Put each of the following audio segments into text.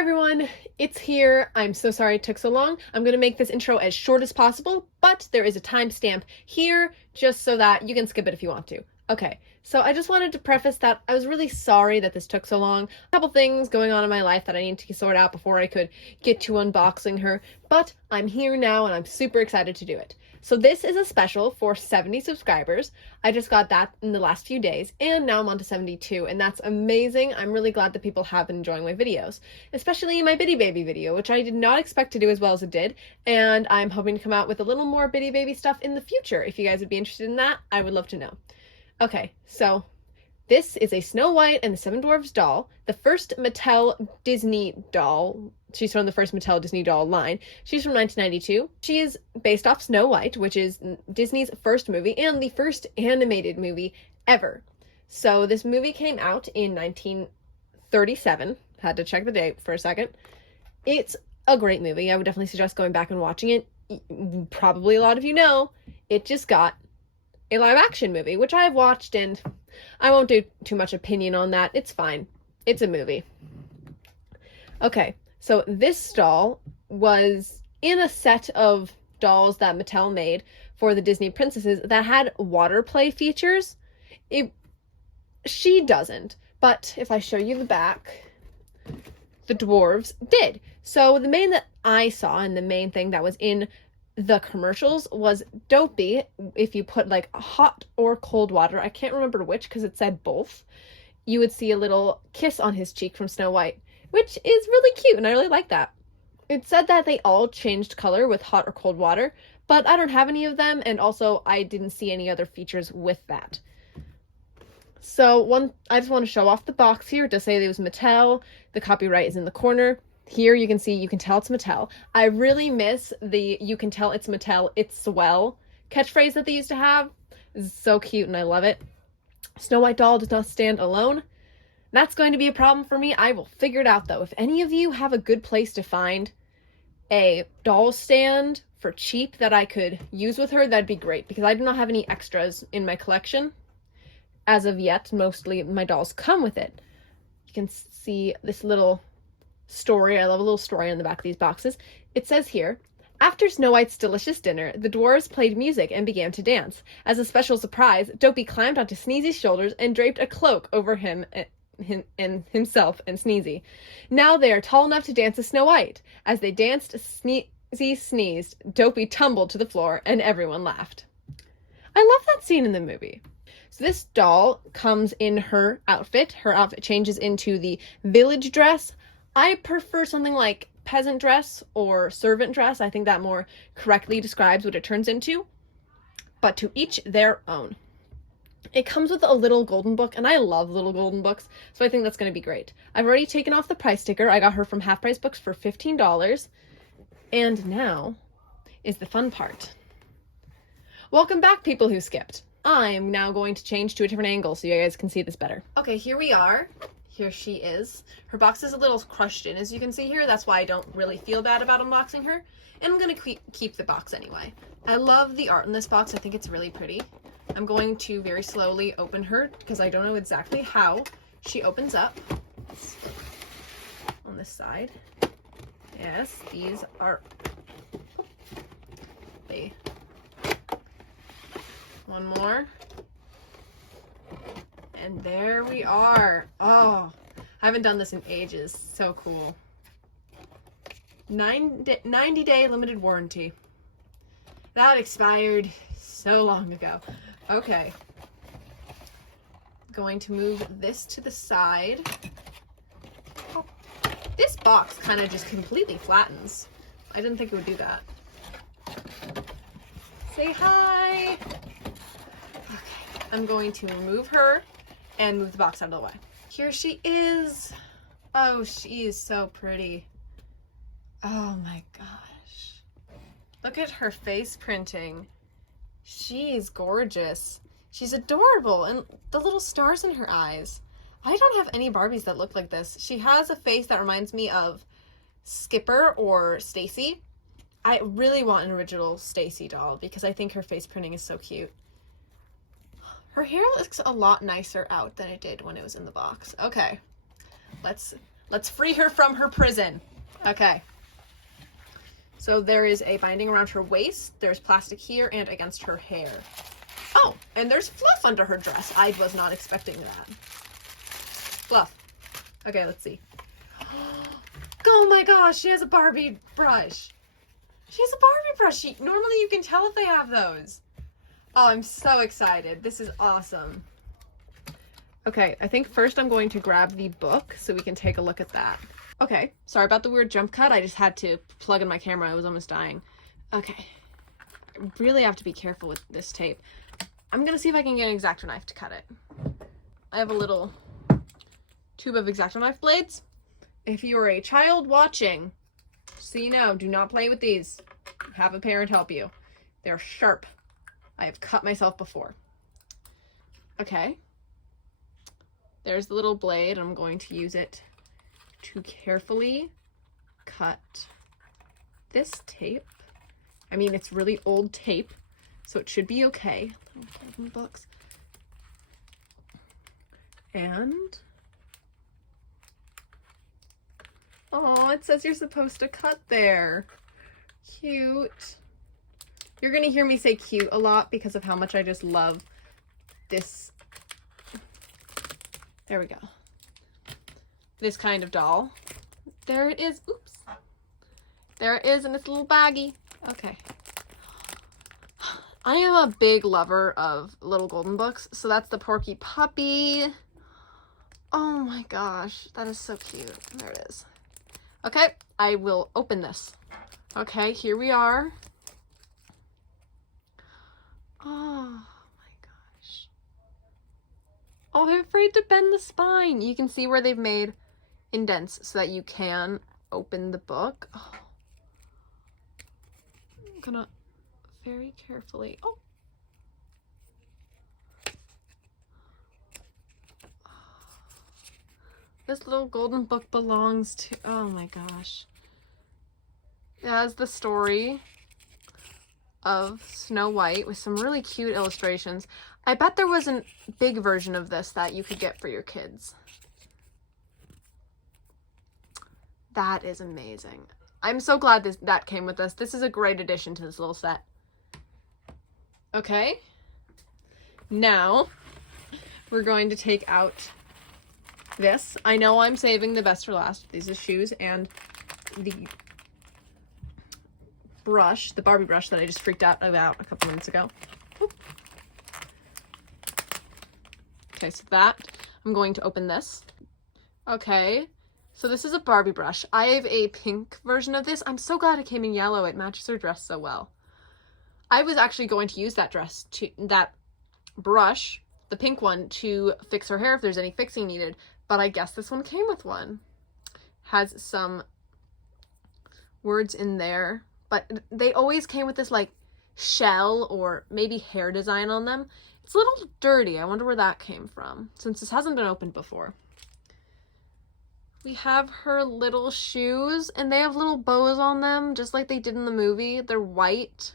everyone, it's here. I'm so sorry it took so long. I'm going to make this intro as short as possible, but there is a timestamp here just so that you can skip it if you want to. Okay, so I just wanted to preface that I was really sorry that this took so long. A couple things going on in my life that I need to sort out before I could get to unboxing her, but I'm here now and I'm super excited to do it. So this is a special for 70 subscribers. I just got that in the last few days, and now I'm on to 72, and that's amazing. I'm really glad that people have been enjoying my videos, especially my Bitty Baby video, which I did not expect to do as well as it did, and I'm hoping to come out with a little more Bitty Baby stuff in the future. If you guys would be interested in that, I would love to know. Okay, so this is a Snow White and the Seven Dwarfs doll, the first Mattel Disney doll. She's from the first Mattel Disney doll line. She's from 1992. She is based off Snow White, which is Disney's first movie and the first animated movie ever. So this movie came out in 1937. Had to check the date for a second. It's a great movie. I would definitely suggest going back and watching it. Probably a lot of you know, it just got a live action movie, which I've watched, and I won't do too much opinion on that. It's fine. It's a movie. Okay, so this doll was in a set of dolls that Mattel made for the Disney princesses that had water play features. She doesn't, but if I show you the back, the dwarves did. So the main that I saw, and the main thing that was in the commercials, was Dopey. If you put like hot or cold water, I can't remember which because it said both, you would see a little kiss on his cheek from Snow White, which is really cute, and I really like that. It said that they all changed color with hot or cold water, but I don't have any of them, and also I didn't see any other features with that. So I just want to show off the box here. It does say it was Mattel. The copyright is in the corner. Here you can see, you can tell it's Mattel. I really miss the "you can tell it's Mattel, it's swell" catchphrase that they used to have. It's so cute and I love it. Snow White doll does not stand alone. That's going to be a problem for me. I will figure it out though. If any of you have a good place to find a doll stand for cheap that I could use with her, that'd be great, because I do not have any extras in my collection as of yet. Mostly my dolls come with it. You can see this little story. I love a little story on the back of these boxes. It says here, after Snow White's delicious dinner, the dwarves played music and began to dance. As a special surprise, Dopey climbed onto Sneezy's shoulders and draped a cloak over himself and Sneezy. Now they are tall enough to dance with Snow White. As they danced, Sneezy sneezed, Dopey tumbled to the floor, and everyone laughed. I love that scene in the movie. So this doll comes in her outfit. Her outfit changes into the village dress. I prefer something like peasant dress or servant dress. I think that more correctly describes what it turns into, but to each their own. It comes with a little golden book, and I love little golden books, so I think that's going to be great. I've already taken off the price sticker. I got her from Half Price Books for $15, and now is the fun part. Welcome back, people who skipped. I'm now going to change to a different angle so you guys can see this better. Okay, here we are. Here she is. Her box is a little crushed in, as you can see here. That's why I don't really feel bad about unboxing her. And I'm going to keep the box anyway. I love the art in this box. I think it's really pretty. I'm going to very slowly open her because I don't know exactly how she opens up. On this side. Yes, these are... One more. And there we are. Oh, I haven't done this in ages. So cool. 90-day limited warranty. That expired so long ago. Okay. Going to move this to the side. Oh, this box kind of just completely flattens. I didn't think it would do that. Say hi. Okay, I'm going to remove her and move the box out of the way. Here she is. Oh, she is so pretty. Oh my gosh. Look at her face printing. She's gorgeous. She's adorable, and the little stars in her eyes. I don't have any Barbies that look like this. She has a face that reminds me of Skipper or Stacy. I really want an original Stacy doll because I think her face printing is so cute. Her hair looks a lot nicer out than it did when it was in the box. Okay, let's Let's free her from her prison. Okay. So there is a binding around her waist. There's plastic here and against her hair. Oh, and there's fluff under her dress. I was not expecting that. Fluff. Okay, let's see. Oh my gosh, she has a Barbie brush. She has a Barbie brush. Normally you can tell if they have those. Oh, I'm so excited. This is awesome. Okay, I think first I'm going to grab the book so we can take a look at that. Okay, sorry about the weird jump cut. I just had to plug in my camera. I was almost dying. Okay. I really have to be careful with this tape. I'm gonna see if I can get an X-Acto knife to cut it. I have a little tube of X-Acto knife blades. If you are a child watching, so you know, do not play with these. Have a parent help you. They're sharp. I have cut myself before. Okay. There's the little blade. I'm going to use it to carefully cut this tape. I mean, it's really old tape, so it should be okay. Books. And oh, it says you're supposed to cut there. Cute. You're gonna hear me say cute a lot because of how much I just love this. There we go. This kind of doll. There it is. Oops. There it is in its little baggie. Okay. I am a big lover of little golden books. So that's the Porky Puppy. Oh my gosh. That is so cute. There it is. Okay. I will open this. Okay. Here we are. Oh my gosh. Oh, I'm afraid to bend the spine. You can see where they've made indents so that you can open the book. Oh. I'm gonna very carefully. Oh. This little golden book belongs to, oh my gosh. It has the story of Snow White with some really cute illustrations. I bet there was a big version of this that you could get for your kids. That is amazing. I'm so glad that came with us. This is a great addition to this little set. Okay. Now, we're going to take out this. I know I'm saving the best for last. These are shoes and the brush, the Barbie brush that I just freaked out about a couple minutes ago. Oop. Okay, so that, I'm going to open this. Okay, so this is a Barbie brush. I have a pink version of this. I'm so glad it came in yellow. It matches her dress so well. I was actually going to use that brush, the pink one, to fix her hair if there's any fixing needed, but I guess this one came with one. Has some words in there, but they always came with this like shell or maybe hair design on them. It's a little dirty. I wonder where that came from, since this hasn't been opened before. We have her little shoes, and they have little bows on them, just like they did in the movie. They're white.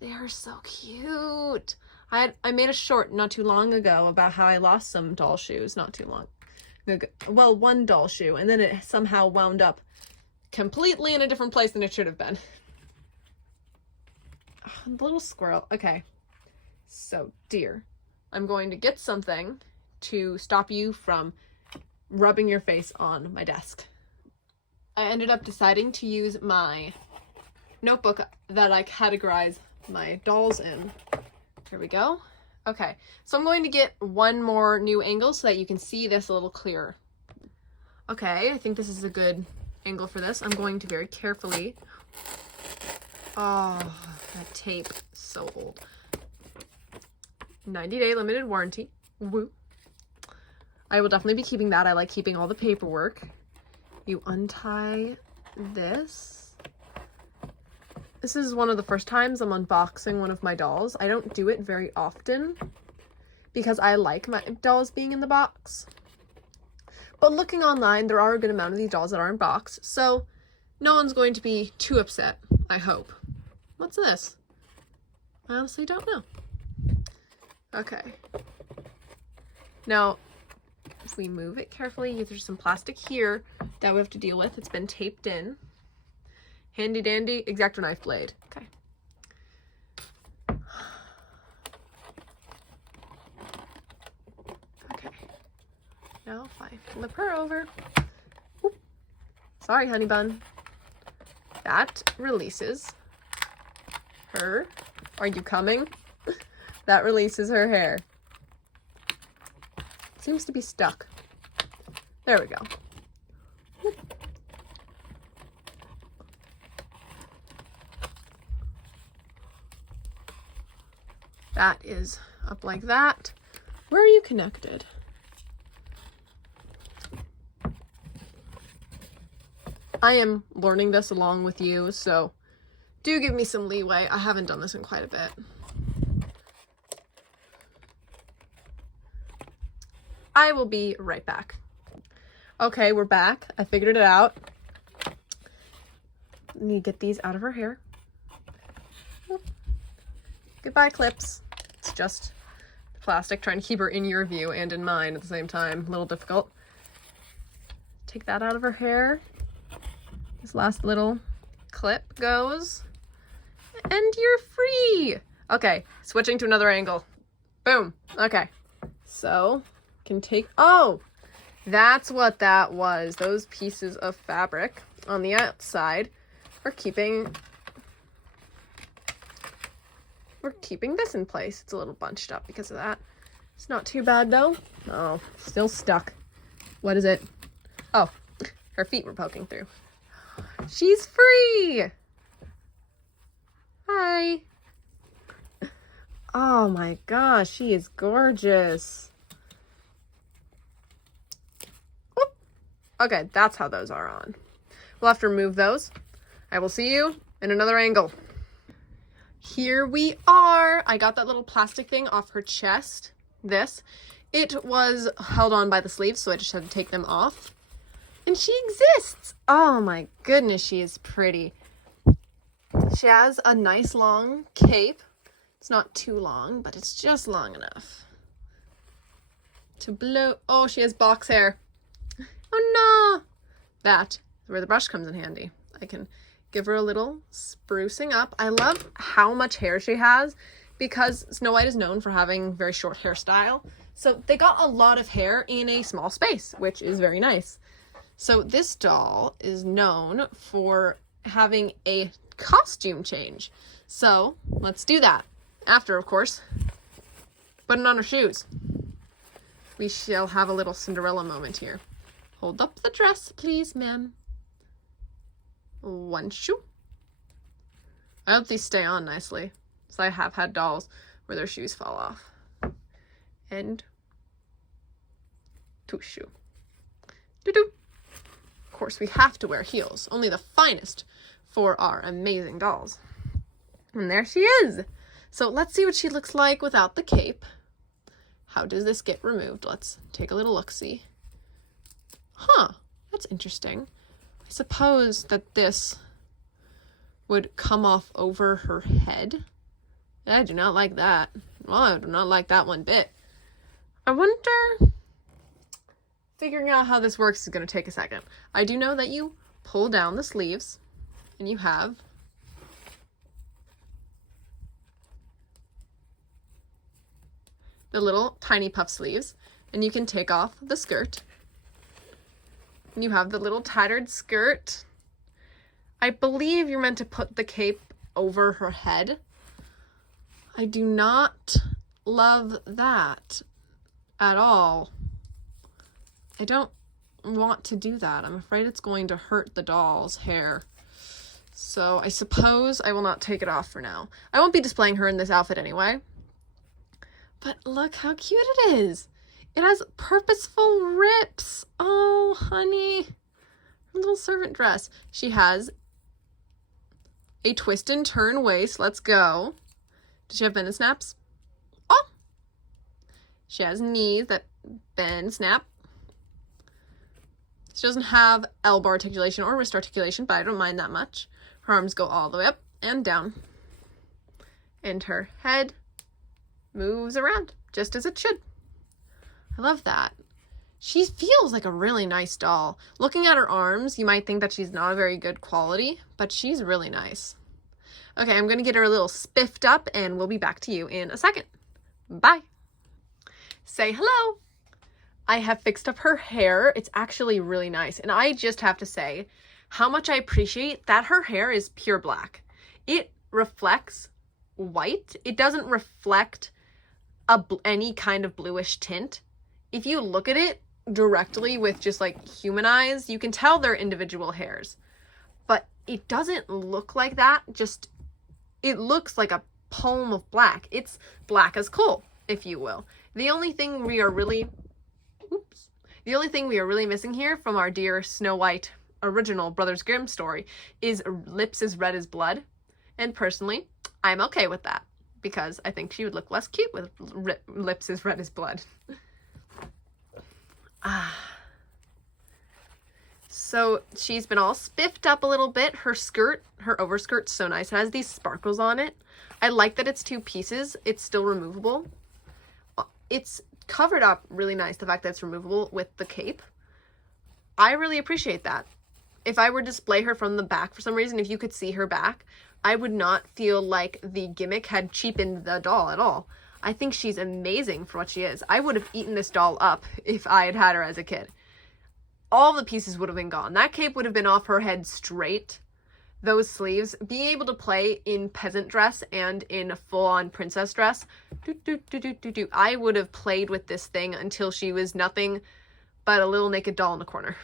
They are so cute. I made a short not too long ago about how I lost some doll shoes not too long ago. Well, one doll shoe, and then it somehow wound up completely in a different place than it should have been. Oh, the little squirrel. Okay. So, dear, I'm going to get something to stop you from rubbing your face on my desk. I ended up deciding to use my notebook that I categorize my dolls in. Here we go. Okay, so I'm going to get one more new angle so that you can see this a little clearer. Okay, I think this is a good angle for this. I'm going to very carefully, oh, that tape, so old. 90-day limited warranty. Woo. I will definitely be keeping that. I like keeping all the paperwork. You untie this. This is one of the first times I'm unboxing one of my dolls. I don't do it very often because I like my dolls being in the box. But looking online, there are a good amount of these dolls that are in box, so no one's going to be too upset, I hope. What's this? I honestly don't know. Okay. Now, If we move it carefully, there's some plastic here that we have to deal with. It's been taped in. Handy dandy X-Acto knife blade. Okay. Okay. Now if I flip her over. Oop. Sorry, honey bun. That releases her. Are you coming? That releases her hair. Seems to be stuck. There we go. Whoop. That is up like that. Where are you connected? I am learning this along with you, so do give me some leeway. I haven't done this in quite a bit. I will be right back. Okay, we're back. I figured it out. Need to get these out of her hair. Goodbye, clips. It's just plastic, trying to keep her in your view and in mine at the same time. A little difficult. Take that out of her hair. This last little clip goes. And you're free! Okay, switching to another angle. Boom. Okay. So, can take... Oh! That's what that was. Those pieces of fabric on the outside are keeping... We're keeping this in place. It's a little bunched up because of that. It's not too bad though. Oh, still stuck. What is it? Oh, her feet were poking through. She's free! Hi. Oh my gosh, she is gorgeous. Whoop. Okay, that's how those are on. We'll have to remove those. I will see you in another angle. Here we are. I got that little plastic thing off her chest. This. It was held on by the sleeves, so I just had to take them off. And she exists! Oh my goodness, she is pretty. She has a nice long cape. It's not too long, but it's just long enough to blow. Oh, she has box hair. Oh no! That is where the brush comes in handy. I can give her a little sprucing up. I love how much hair she has because Snow White is known for having very short hairstyle. So they got a lot of hair in a small space, which is very nice. So this doll is known for having a costume change. So let's do that. After, of course, putting on her shoes. We shall have a little Cinderella moment here. Hold up the dress, please, ma'am. One shoe. I hope these stay on nicely, because I have had dolls where their shoes fall off. And two shoe. Doo-doo. Of course, we have to wear heels. Only the finest for our amazing dolls. And there she is. So let's see what she looks like without the cape. How does this get removed? Let's take a little look-see. Huh, that's interesting. I suppose that this would come off over her head. I do not like that. Well, I do not like that one bit. I wonder... Figuring out how this works is going to take a second. I do know that you pull down the sleeves and you have the little tiny puff sleeves, and you can take off the skirt. And you have the little tattered skirt. I believe you're meant to put the cape over her head. I do not love that at all. I don't want to do that. I'm afraid it's going to hurt the doll's hair. So I suppose I will not take it off for now. I won't be displaying her in this outfit anyway. But look how cute it is. It has purposeful rips. Oh, honey. Her little servant dress. She has a twist and turn waist. Let's go. Does she have bend and snaps? Oh! She has knees that bend, snap. She doesn't have elbow articulation or wrist articulation, but I don't mind that much. Her arms go all the way up and down. And her head moves around, just as it should. I love that. She feels like a really nice doll. Looking at her arms, you might think that she's not a very good quality, but she's really nice. Okay, I'm gonna get her a little spiffed up and we'll be back to you in a second. Bye. Say hello. I have fixed up her hair. It's actually really nice. And I just have to say how much I appreciate that her hair is pure black. It reflects white. It doesn't reflect any kind of bluish tint. If you look at it directly with just like human eyes, you can tell they're individual hairs. But it doesn't look like that. It looks like a poem of black. It's black as coal, if you will. The only thing we are really missing here from our dear Snow White original Brothers Grimm story is lips as red as blood. And personally, I'm okay with that because I think she would look less cute with lips as red as blood. So she's been all spiffed up a little bit. Her overskirt's so nice. It has these sparkles on it. I like that it's 2 pieces. It's still removable. It's covered up really nice, the fact that it's removable with the cape. I really appreciate that. If I were to display her from the back for some reason, if you could see her back, I would not feel like the gimmick had cheapened the doll at all. I think she's amazing for what she is. I would have eaten this doll up if I had had her as a kid. All the pieces would have been gone. That cape would have been off her head straight. Those sleeves, being able to play in peasant dress and in full-on princess dress, I would have played with this thing until she was nothing but a little naked doll in the corner.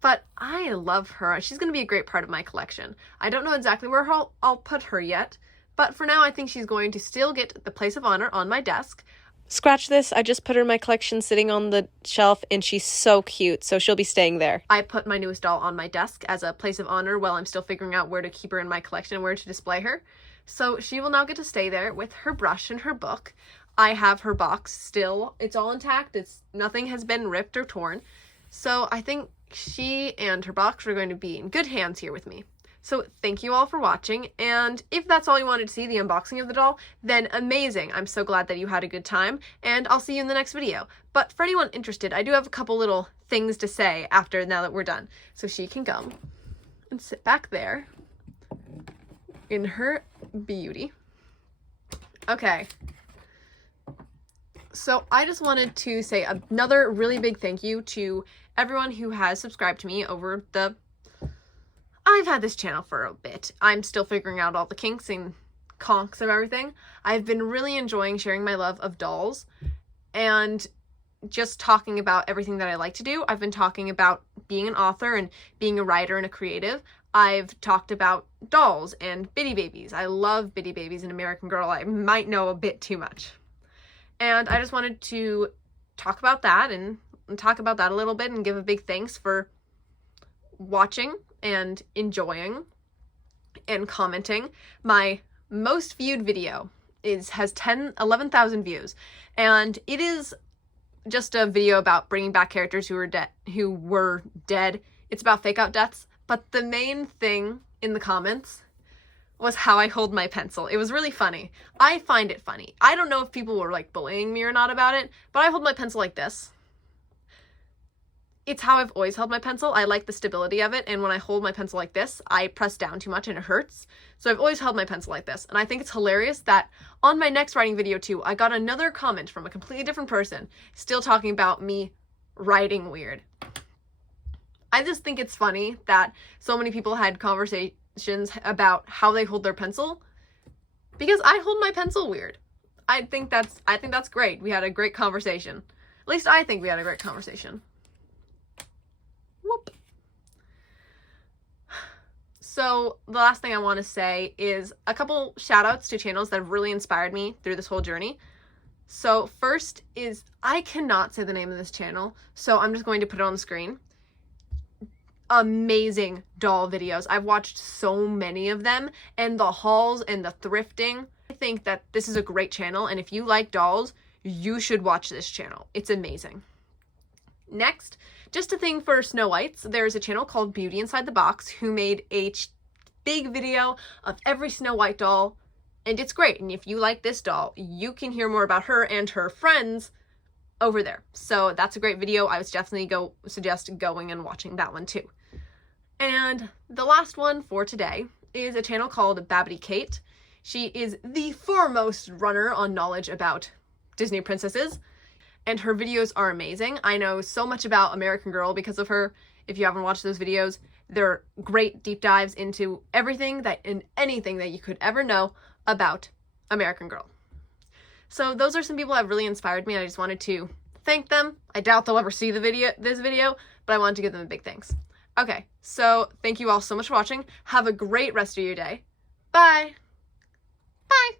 But I love her. She's going to be a great part of my collection. I don't know exactly where I'll put her yet, but for now I think she's going to still get the place of honor on my desk. Scratch this, I just put her in my collection sitting on the shelf and she's so cute, so she'll be staying there. I put my newest doll on my desk as a place of honor while I'm still figuring out where to keep her in my collection and where to display her. So she will now get to stay there with her brush and her book. I have her box still. It's all intact. Nothing has been ripped or torn. So I think she and her box are going to be in good hands here with me. So thank you all for watching, and if that's all you wanted to see, the unboxing of the doll, then amazing. I'm so glad that you had a good time, and I'll see you in the next video. But for anyone interested, I do have a couple little things to say now that we're done. So she can come and sit back there in her beauty. Okay. So I just wanted to say another really big thank you to everyone who has subscribed to me over the... I've had this channel for a bit. I'm still figuring out all the kinks and conks of everything. I've been really enjoying sharing my love of dolls and just talking about everything that I like to do. I've been talking about being an author and being a writer and a creative. I've talked about dolls and Bitty Babies. I love Bitty Babies and American Girl. I might know a bit too much. And I just wanted to talk about that and talk about that a little bit and give a big thanks for watching and enjoying and commenting. My most viewed video has 11,000 views, and it is just a video about bringing back characters who were dead. It's about fake out deaths, but the main thing in the comments was how I hold my pencil. It was really funny. I find it funny. I don't know if people were like bullying me or not about it, but I hold my pencil like this. It's how I've always held my pencil. I like the stability of it, and when I hold my pencil like this, I press down too much and it hurts. So I've always held my pencil like this, and I think it's hilarious that on my next writing video too, I got another comment from a completely different person, still talking about me writing weird. I just think it's funny that so many people had conversations about how they hold their pencil, because I hold my pencil weird. I think that's great. We had a great conversation. At least I think we had a great conversation. Whoop. So the last thing I want to say is a couple shout outs to channels that have really inspired me through this whole journey. So first is, I cannot say the name of this channel, so I'm just going to put it on the screen. Amazing doll videos. I've watched so many of them, and the hauls and the thrifting. I think that this is a great channel, and if you like dolls, you should watch this channel. It's amazing. Next, just a thing for Snow Whites, there's a channel called Beauty Inside the Box who made a big video of every Snow White doll, and it's great. And if you like this doll, you can hear more about her and her friends over there. So that's a great video. I would definitely suggest going and watching that one too. And the last one for today is a channel called Babbity Kate. She is the foremost runner on knowledge about Disney princesses, and her videos are amazing. I know so much about American Girl because of her. If you haven't watched those videos, they're great deep dives into everything and anything that you could ever know about American Girl. So those are some people that have really inspired me. I just wanted to thank them. I doubt they'll ever see this video, but I wanted to give them a big thanks. Okay, so thank you all so much for watching. Have a great rest of your day. Bye! Bye!